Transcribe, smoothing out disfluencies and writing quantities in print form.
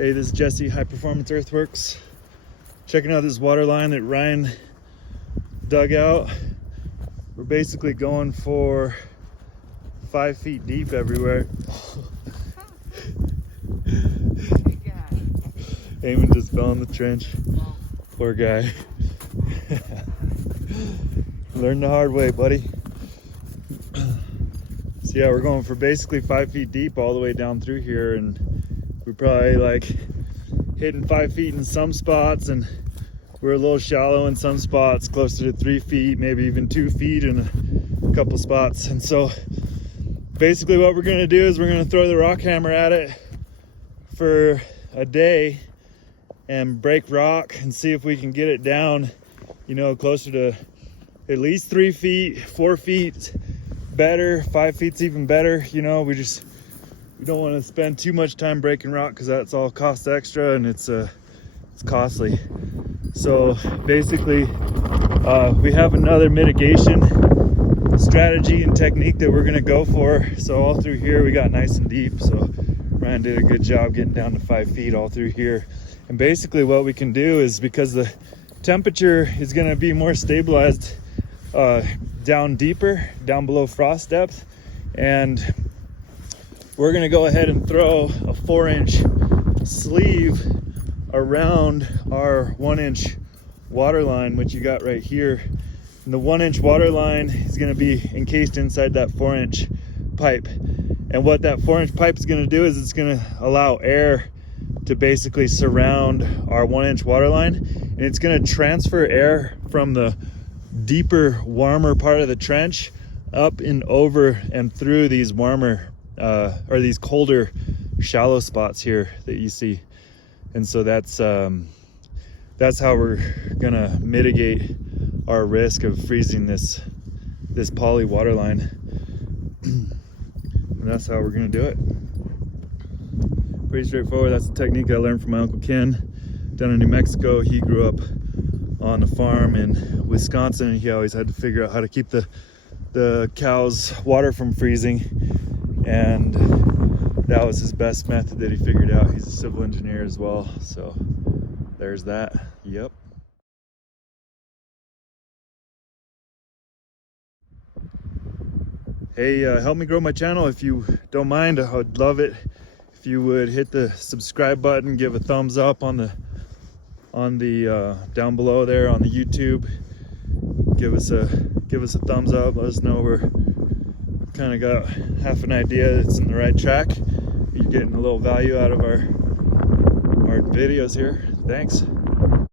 Hey, this is Jesse, High Performance Earthworks. Checking out this water line that Ryan dug out. We're basically going for 5 feet deep everywhere. Eamon just fell in the trench. Poor guy. Learned the hard way, buddy. So yeah, we're going for basically 5 feet deep all the way down through here, and we're probably like hitting 5 feet in some spots, and we're a little shallow in some spots, closer to 3 feet, maybe even 2 feet in a couple spots. And so basically what we're gonna do is we're gonna throw the rock hammer at it for a day and break rock and see if we can get it down, you know, closer to at least 3 feet, 4 feet better, 5 feet's even better. You know, we don't want to spend too much time breaking rock because that's all cost extra and it's costly. So basically we have another mitigation strategy and technique that we're gonna go for. So all through here we got nice and deep, so Ryan did a good job getting down to 5 feet all through here. And basically what we can do is, because the temperature is going to be more stabilized down deeper, down below frost depth, and we're going to go ahead and throw a 4-inch sleeve around our 1-inch water line, which you got right here. And the 1-inch water line is going to be encased inside that 4-inch pipe. And what that 4-inch pipe is going to do is it's going to allow air to basically surround our 1-inch water line, and it's going to transfer air from the deeper, warmer part of the trench up and over and through these warmer or these colder, shallow spots here that you see. And so that's how we're gonna mitigate our risk of freezing this poly water line. And that's how we're gonna do it. Pretty straightforward. That's the technique I learned from my Uncle Ken down in New Mexico. He grew up on a farm in Wisconsin, and he always had to figure out how to keep the cows' water from freezing, and that was his best method that he figured out. He's a civil engineer as well, so there's that. Yep. Hey, help me grow my channel if you don't mind. I would love it if you would hit the subscribe button, give a thumbs up on the down below there on the YouTube. Give us a thumbs up. Let us know we're kind of got half an idea that's in the right track. You're getting a little value out of our videos here. Thanks.